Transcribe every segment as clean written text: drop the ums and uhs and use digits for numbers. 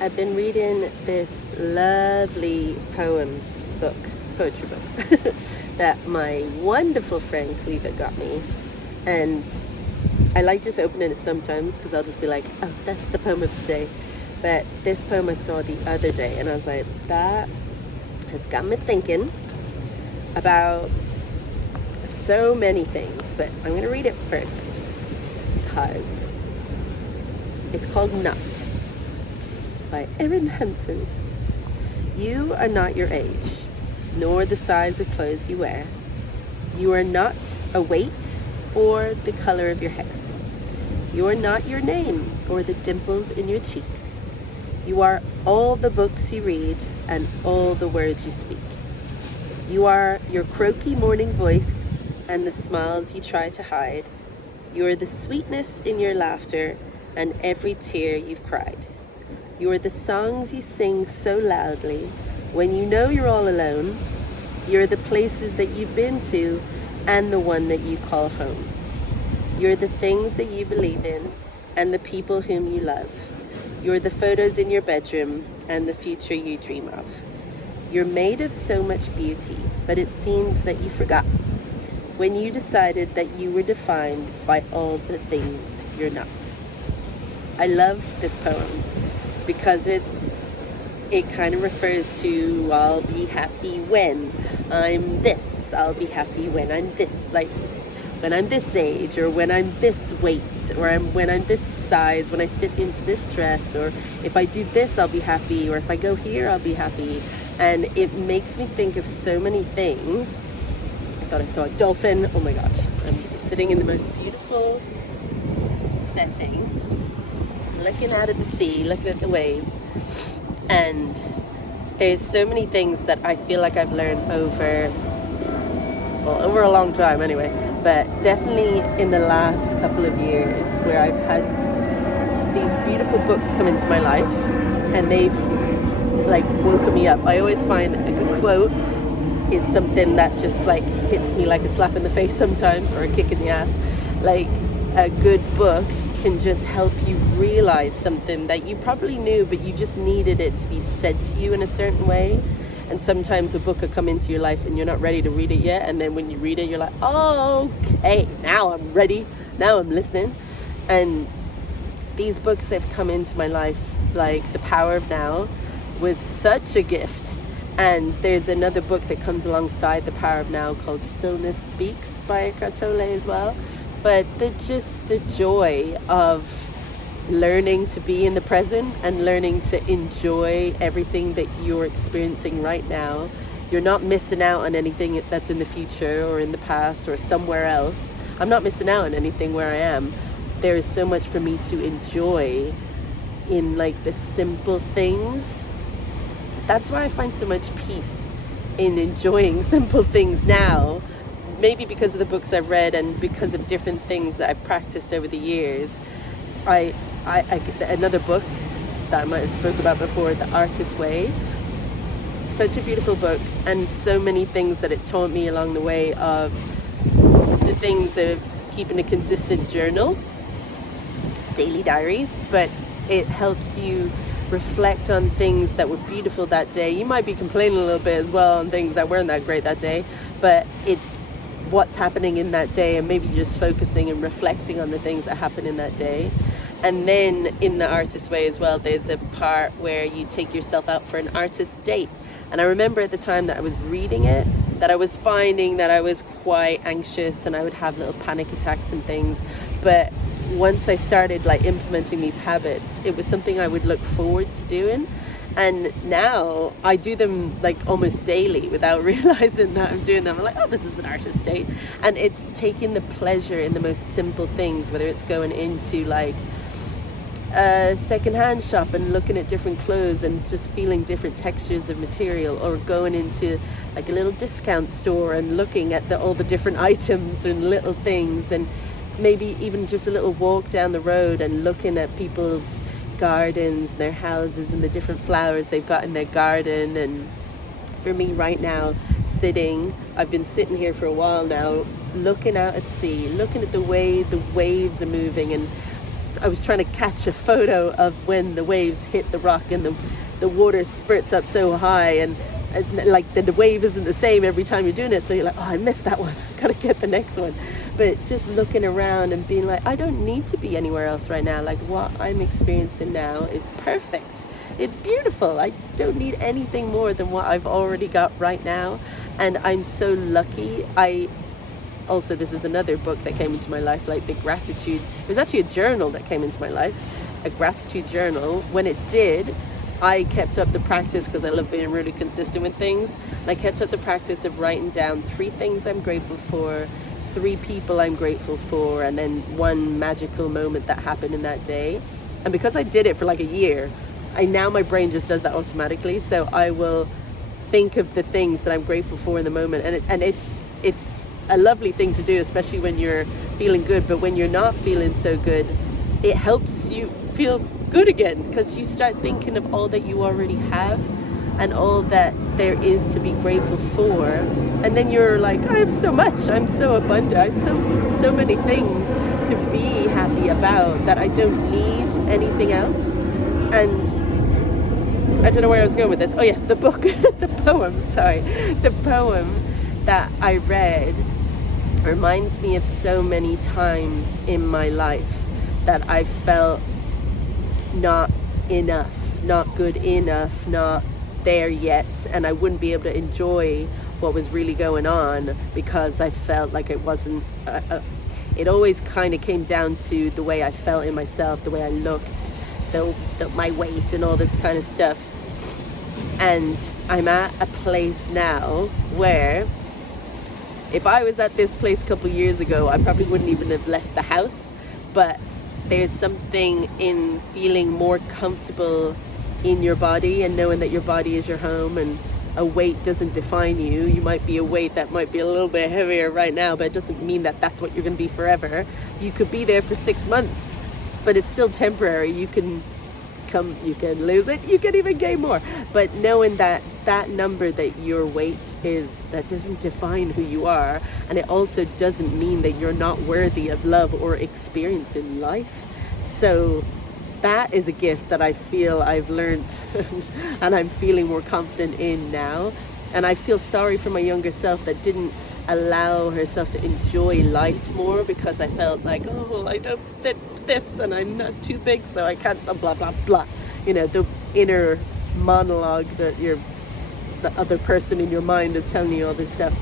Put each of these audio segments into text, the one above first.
I've been reading this lovely poetry book, that my wonderful friend Cleva got me. And I like just opening it sometimes because I'll just be like, oh, that's the poem of the day. But this poem I saw the other day, and I was like, that has got me thinking about so many things. But I'm going to read it first because it's called Nut by Erin Hansen. You are not your age, nor the size of clothes you wear. You are not a weight or the color of your hair. You are not your name or the dimples in your cheeks. You are all the books you read and all the words you speak. You are your croaky morning voice and the smiles you try to hide. You are the sweetness in your laughter and every tear you've cried. You are the songs you sing so loudly when you know you're all alone. You're the places that you've been to and the one that you call home. You're the things that you believe in and the people whom you love. You're the photos in your bedroom and the future you dream of. You're made of so much beauty, but it seems that you forgot when you decided that you were defined by all the things you're not. I love this poem because it kind of refers to I'll be happy when I'm this. I'll be happy when I'm this, like when I'm this age, or when I'm this weight, or when I'm this size, when I fit into this dress, or if I do this, I'll be happy, or if I go here, I'll be happy. And it makes me think of so many things. I thought I saw a dolphin. Oh my gosh. I'm sitting in the most beautiful setting, looking out at the sea, looking at the waves. And there's so many things that I feel like I've learned over a long time anyway, but definitely in the last couple of years, where I've had these beautiful books come into my life and they've like woken me up. I always find a good quote is something that just like hits me like a slap in the face sometimes, or a kick in the ass. Like a good book can just help you realize something that you probably knew, but you just needed it to be said to you in a certain way. And sometimes a book will come into your life and you're not ready to read it yet, and then when you read it, you're like, oh, okay, now I'm ready, now I'm listening. And these books that have come into my life, like The Power of Now, was such a gift. And there's another book that comes alongside The Power of Now called Stillness Speaks by Eckhart Tolle as well. But the joy of learning to be in the present and learning to enjoy everything that you're experiencing right now. You're not missing out on anything that's in the future or in the past or somewhere else. I'm not missing out on anything where I am. There is so much for me to enjoy in like the simple things. That's why I find so much peace in enjoying simple things now. Maybe because of the books I've read and because of different things that I've practiced over the years. Another book that I might have spoken about before, The Artist's Way, such a beautiful book, and so many things that it taught me along the way, of the things of keeping a consistent journal, daily diaries, but it helps you reflect on things that were beautiful that day. You might be complaining a little bit as well on things that weren't that great that day, but it's what's happening in that day, and maybe just focusing and reflecting on the things that happen in that day. And then in The Artist's Way as well, there's a part where you take yourself out for an artist date. And I remember at the time that I was reading it, that I was finding that I was quite anxious and I would have little panic attacks and things. But once I started like implementing these habits, it was something I would look forward to doing. And now I do them like almost daily without realizing that I'm doing them. I'm like, oh, this is an artist date. And it's taking the pleasure in the most simple things, whether it's going into like a secondhand shop and looking at different clothes and just feeling different textures of material, or going into like a little discount store and looking at all the different items and little things, and maybe even just a little walk down the road and looking at people's gardens and their houses and the different flowers they've got in their garden. And for me right now, I've been sitting here for a while now, looking out at sea, looking at the way the waves are moving, and I was trying to catch a photo of when the waves hit the rock and the water spurts up so high, and like the wave isn't the same every time you're doing it, so you're like, oh, I missed that one, I gotta get the next one. But just looking around and being like, I don't need to be anywhere else right now. Like, what I'm experiencing now is perfect, it's beautiful. I don't need anything more than what I've already got right now, and I'm so lucky. Also, this is another book that came into my life, like the gratitude. It was actually a journal that came into my life, a gratitude journal. When it did, I kept up the practice, because I love being really consistent with things. And I kept up the practice of writing down 3 things I'm grateful for, 3 people I'm grateful for, and then 1 magical moment that happened in that day. And because I did it for like a year, now my brain just does that automatically. So I will think of the things that I'm grateful for in the moment, and it's a lovely thing to do, especially when you're feeling good. But when you're not feeling so good, it helps you feel good again, because you start thinking of all that you already have and all that there is to be grateful for, and then you're like, I have so much, I'm so abundant, I have so many things to be happy about that I don't need anything else. And I don't know where I was going with this. Oh yeah, the book, the poem that I read reminds me of so many times in my life that I felt not enough, not good enough, not there yet, and I wouldn't be able to enjoy what was really going on because I felt like it wasn't it always kind of came down to the way I felt in myself, the way I looked, my weight and all this kind of stuff. And I'm at a place now where if I was at this place a couple years ago, I probably wouldn't even have left the house. But there's something in feeling more comfortable in your body and knowing that your body is your home, and a weight doesn't define you. You might be a weight that might be a little bit heavier right now, but it doesn't mean that that's what you're going to be forever. You could be there for 6 months, but it's still temporary. You can lose it, you can even gain more. But knowing that that number that your weight is, that doesn't define who you are, and it also doesn't mean that you're not worthy of love or experience in life. So that is a gift that I feel I've learned and I'm feeling more confident in now. And I feel sorry for my younger self that didn't allow herself to enjoy life more, because I felt like, oh, well, I don't fit this and I'm not too big, so I can't blah blah blah, you know, the inner monologue that the other person in your mind is telling you all this stuff.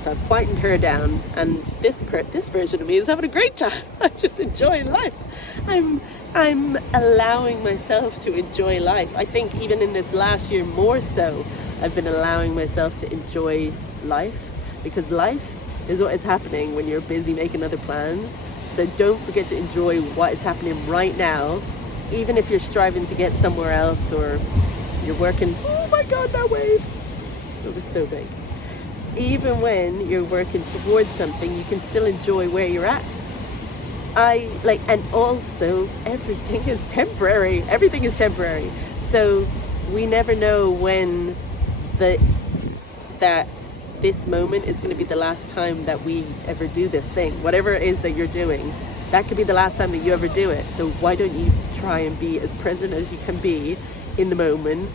So I've quietened her down, and this version of me is having a great time. I'm just enjoying life. I'm allowing myself to enjoy life. I think even in this last year more so, I've been allowing myself to enjoy life, because life is what is happening when you're busy making other plans. So don't forget to enjoy what is happening right now, even if you're striving to get somewhere else, or you're working, oh my God, that wave, it was so big. Even when you're working towards something, you can still enjoy where you're at. And also everything is temporary. Everything is temporary. So we never know when that this moment is going to be the last time that we ever do this thing. Whatever it is that you're doing, that could be the last time that you ever do it. So why don't you try and be as present as you can be in the moment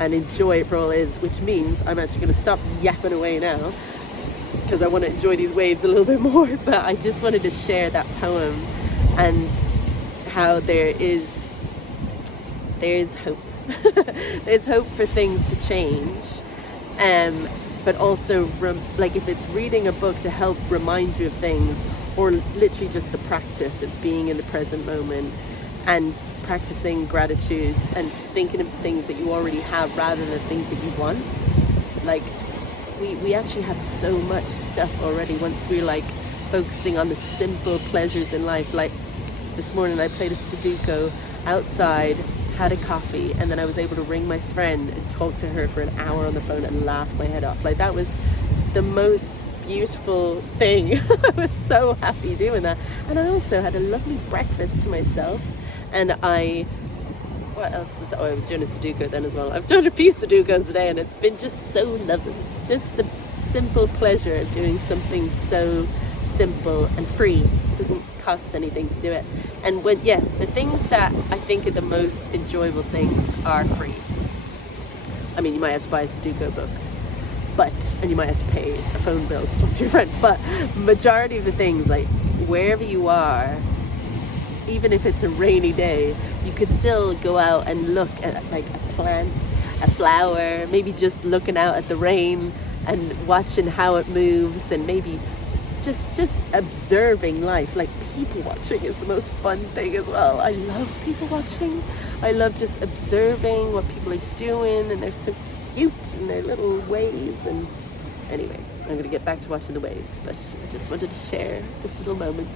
and enjoy it for all it is, which means I'm actually going to stop yapping away now because I want to enjoy these waves a little bit more. But I just wanted to share that poem and how there's hope. There's hope for things to change. But also, if it's reading a book to help remind you of things, or literally just the practice of being in the present moment and practicing gratitude and thinking of things that you already have rather than things that you want. Like, we actually have so much stuff already once we're like focusing on the simple pleasures in life. Like this morning I played a Sudoku outside, had a coffee, and then I was able to ring my friend and talk to her for an hour on the phone and laugh my head off. Like, that was the most beautiful thing. I was so happy doing that. And I also had a lovely breakfast to myself. And what else was I was doing a Sudoku then as well. I've done a few Sudokus today, and it's been just so lovely. Just the simple pleasure of doing something so simple and free. It doesn't costs anything to do it. And the things that I think are the most enjoyable things are free. I mean, you might have to buy a Sudoku book, and you might have to pay a phone bill to talk to your friend, but majority of the things, like wherever you are, even if it's a rainy day, you could still go out and look at like a plant, a flower, maybe just looking out at the rain and watching how it moves, and maybe just observing life. Like people watching is the most fun thing as well. I love people watching. I love just observing what people are doing, and they're so cute in their little ways. And anyway, I'm gonna get back to watching the waves, but I just wanted to share this little moment.